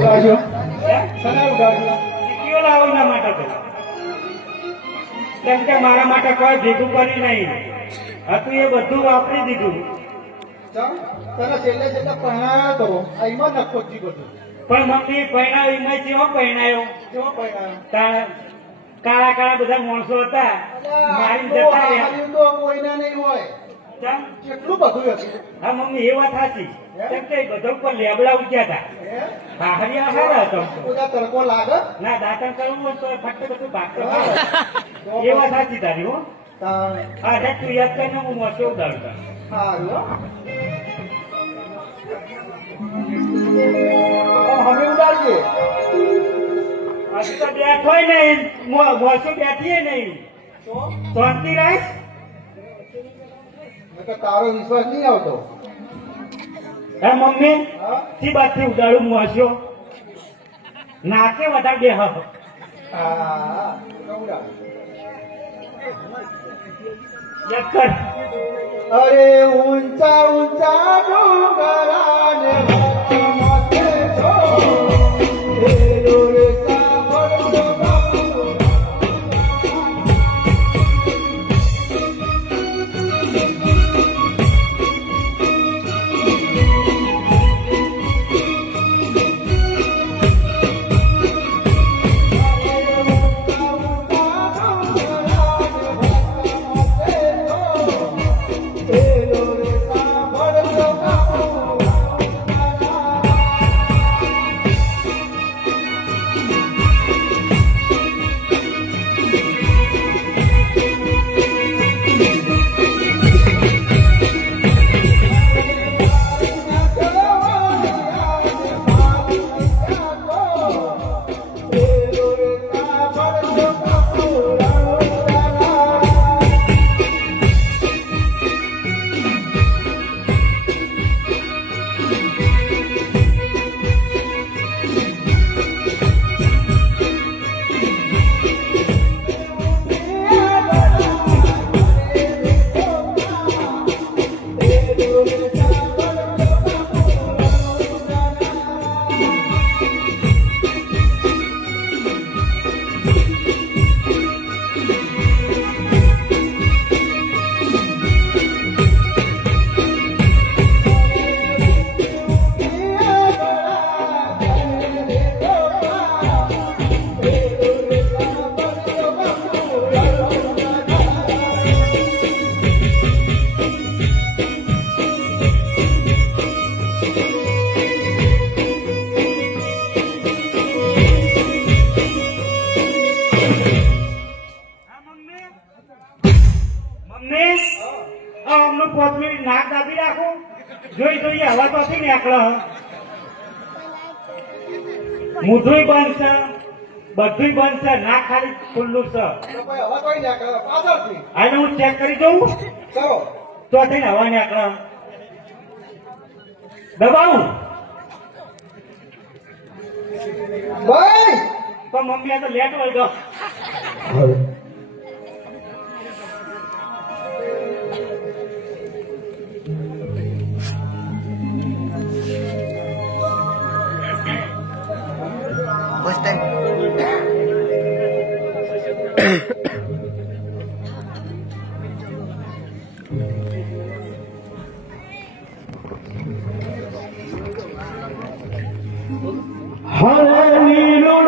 ઉડાડ્યો સના ઉડાડ્યો કયો લાવો ના માટે તો કેમ કે મારા માટે કોઈ ભેગું કરી નહીં હતું એ બધું વાપરી દીધું. ચાલ તને છેલ્લે છેલ્લે પહેણાયો તો આઈમાં નખોજી બધું પણ મમ્મી પહેણાયો એમાં કેવો પહેણાયો કેવો પહેણાયો કાળા કાળા બધા માણસો હતા મારી જતા રહ્યા. તો કોઈના નહીં હોય કેમ? કેટલું બધું હતું હા મમ્મી એ વાત સાચી કેમ કે બધા ઉપર લેબડા ઉગ્યા હતા. હાહરિયા હારા હતો બધા તડકો લાગે ના દાંતણ કરવું હોય તો ફટ બધું ભાગતો એ વાત સાચી તારી હો. હા તું યાદ કરીને હું મોસો ઉડાડતા. સારું હવે ઉડાડીએ હજુ તો બેઠો નહીં મોસો બેઠીએ નહીં શાંતિ રાખ. તારો વિશ્વાસ નહીં આવતો હે મમ્મી હા સી બાજથી ઉડાડું મોસો નાકે વધારે બે હા ઉડાડ યાદ કર. અરે ઊંચા ઊંચા ડોંગરાને માથે છો એ રે સાંભળજો બાપુ નાક દાબી રાખો જોઈ જોઈએ હવા તો નીકળે મૂધું બંધ છે બધું બંધ છે નાક ખાલી ખુલ્લું છે. આને હું ચેક કરી દઉં તો થઈને હવા નીકળે દબાવું તો મમ્મી આ તો લેટ વળગો. First time. હરે નીલું